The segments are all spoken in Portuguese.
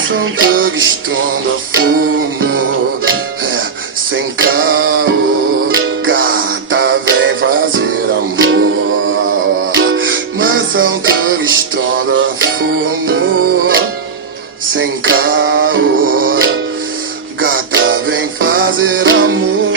Mansão Thug Stronda fumo, sem caô. Gata vem fazer amor. Mansão Thug Stronda fumo, sem caô. Gata vem fazer amor.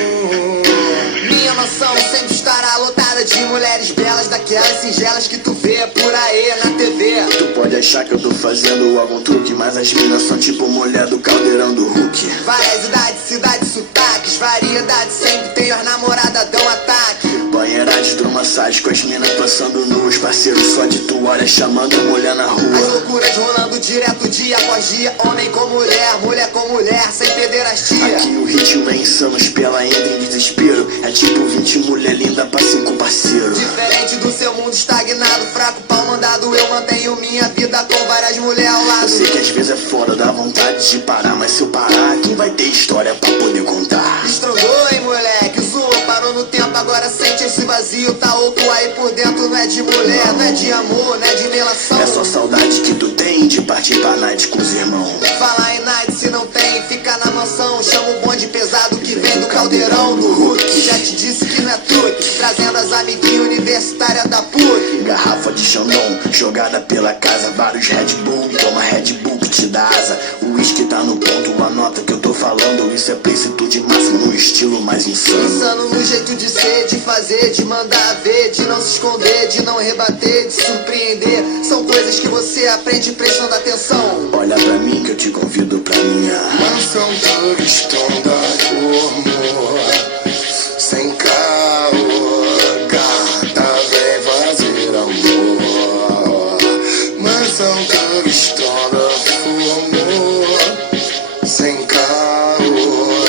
Minha mansão sempre estará lotada de mulheres belas, daquelas singelas que tu vê por aí na TV. Tu pode achar que eu tô fazendo algum truque, mas as minas são tipo mulher do caldeirão do Hulk. Várias idades, cidades, sotaques, variedade, sempre tem as namoradas dão ataque. Banheira de hidromassagem com as minas passando nuas, parceiro só de toalha chamando a mulher na As rua. loucuras rolando direto dia após dia, homem com mulher, mulher com mulher, sem pederastia. Aqui o ritmo é insano, espela ainda em desespero. É tipo 20 mulher linda pra 5 parceiro. Diferente do seu mundo estagnado, fraco pau mandado, eu mantenho minha vida com várias mulheres ao lado. Eu sei que às vezes é foda, dá vontade de parar, mas se eu parar, quem vai ter história pra poder contar? Estrondou, hein, moleque, zoou, parou no tempo, agora sente esse vazio. Tá outro aí por dentro, não é de mulher, não é de amor, não é de melação. É só saudade que tu tem de partir pra night com os irmãos. Falar em night se não tem, fica na mansão. Chama o bonde pesado que vem do caldeirão do Hulk. Já te disse que não é truque, trazendo as amiguinhas universitárias da PUC. Garrafa de Chandon jogada pela casa, vários Red Bull, toma Red Bull que te dá asa. O whisky tá no ponto, anota que eu tô falando. Isso é plenitude máxima no estilo mais insano. Insano no jeito de ser, de fazer, de mandar ver, de não se esconder, de não rebater, de surpreender. São coisas que você aprende prestando atenção. Olha pra mim que eu te convido pra minha Mansão Thug Stronda fumo, sem caô. Gata vem fazer amor. Mansão Thug Stronda fumo, sem caô.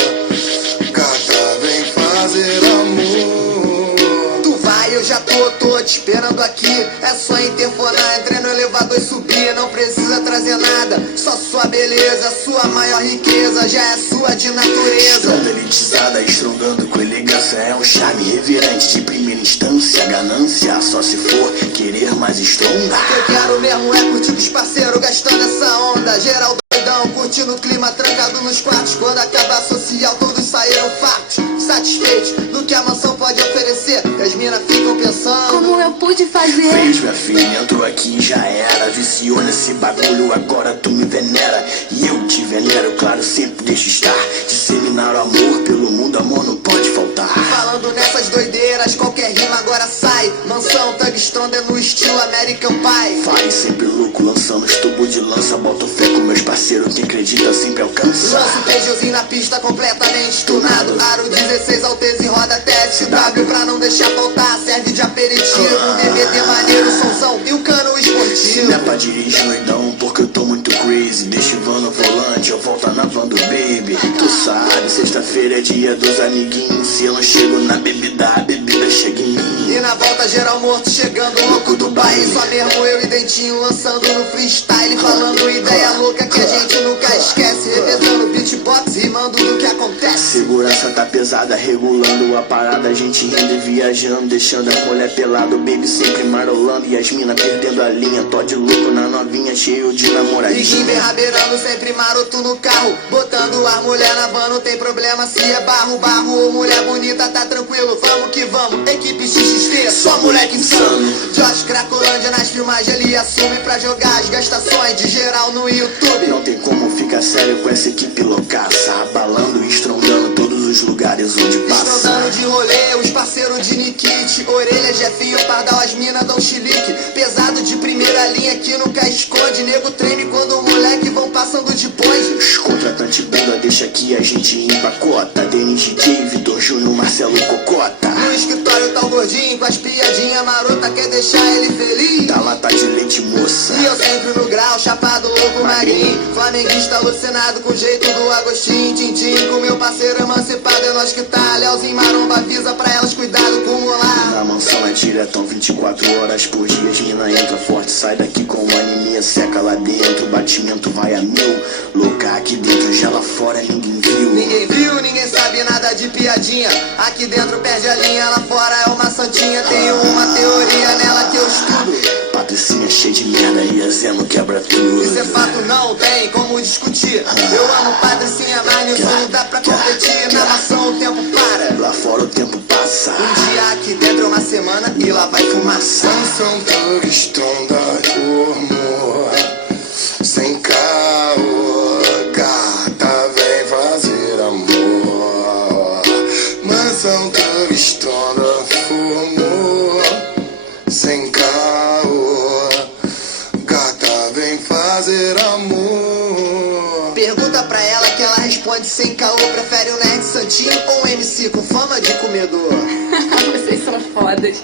Gata vem fazer amor. Tu vai, eu já tô te esperando aqui. É só interfonar, entrei no elevador e subir. Não precisa trazer nada, só sua beleza, sua maior riqueza, já é sua de natureza. Estronda elitizada, estrondando com elegância. É um charme reverente de primeira instância. Ganância só se for querer mais estronda. Eu quero mesmo é curtir com os parceiros, gastando essa onda. Geral doidão, curtindo o clima, trancado nos quartos. Quando acabar social, todos saíram fartos, satisfeitos do que a mansão pode oferecer. E as minas ficam pensando: como eu pude fazer? Fez, minha filha, entrou aqui e já era. Viciou nesse bagulho, agora tu me venera. E eu te venero, claro, sempre deixo estar. Disseminar o amor pelo mundo, amor não pode faltar. falando nessas doideiras, qualquer rima agora sai. Mansão Thug Stronda no estilo American Pie. Vai sempre louco, lançando os tubos de lança. Boto fé com meus parceiros, quem acredita sempre alcança. Lanço o Peugeotzinho na pista completamente tunado. Aro 16 Alteza e roda TSW pra não deixar faltar. Serve de aperitivo, um DVD maneiro, somzão e um cano Se esportivo. não é pra dirigir doidão, porque eu tô muito crazy. Deixa o van no volante, eu volto na van do baby. Tu sabe, sexta-feira é dia dos amiguinhos. Se eu não chego na bebida, a bebida chega em mim. E na volta geral morto, chegando louco do baile. Só mesmo eu e Dentinho lançando no freestyle. Falando ideia louca que a gente nunca esquece. Revezando beatbox, rimando do que acontece. Segurança tá pesada, regulando a parada. A gente rindo e viajando, deixando a mulher pelada. O baby sempre marolando e as mina perdendo a linha. Tô de louco na novinha, cheio de Liguinho namoradinha. vem rabeirando, sempre maroto no carro. Botando as mulher na van, não tem problema se é barro, barro ou mulher bonita, tá tranquilo, vamos que vamos. Equipe XXV, só moleque insano. Josh Cracolândia nas filmagens, ele assume pra jogar as gastações de geral no YouTube. Não tem como ficar sério com essa equipe loucaça. Abalando e estrondando todos os lugares onde passa. Estrondando de rolê, os parceiros de Nikit. Orelha, Jefinho, Pardal, as minas dão chilique. Pesado de primeira linha que nunca esconde. Nego treme quando o moleque vão passando de bonde. Os contratantes bunda deixa que a gente empacota. Denis DJ, Vitor Júnior, Marcelo Cocota. No escritório tá o gordinho com as piadinhas marota, quer deixar ele feliz. Dá lata de leite, moça. E eu sempre no grau, chapado, louco, magrinho. Flamenguista alucinado com o jeito do Agostinho. Tintim com meu parceiro emancipado, é nós que tá. Leozinho Maromba avisa pra elas, cuidado com o molar. Na mansão é diretão 24 horas por dia. As mina entra forte, sai daqui com uma anemia. Seca lá dentro, o batimento vai a 1000. Louca aqui dentro, já lá fora ninguém viu. Ninguém viu, ninguém sabe nada de piadinha. Aqui dentro perde a linha, lá fora é uma santinha. Tenho uma teoria nela que eu estudo. Patricinha cheia de merda e a Zé não quebra tudo. Isso é fato não tem como discutir. Eu amo Patricinha, mas nisso não dá pra competir. Na maçã o tempo para, lá fora o tempo passa. um dia aqui dentro é uma semana e lá vai fumaça. São thugs, trondas por amor, sem caô, gata vem fazer amor. Mansão thugs, trondas por amor, sem caô, gata vem fazer amor. Pergunta pra ela que ela responde sem caô. Prefere um nerd santinho ou um MC com fama de comedor? Vocês são fodas.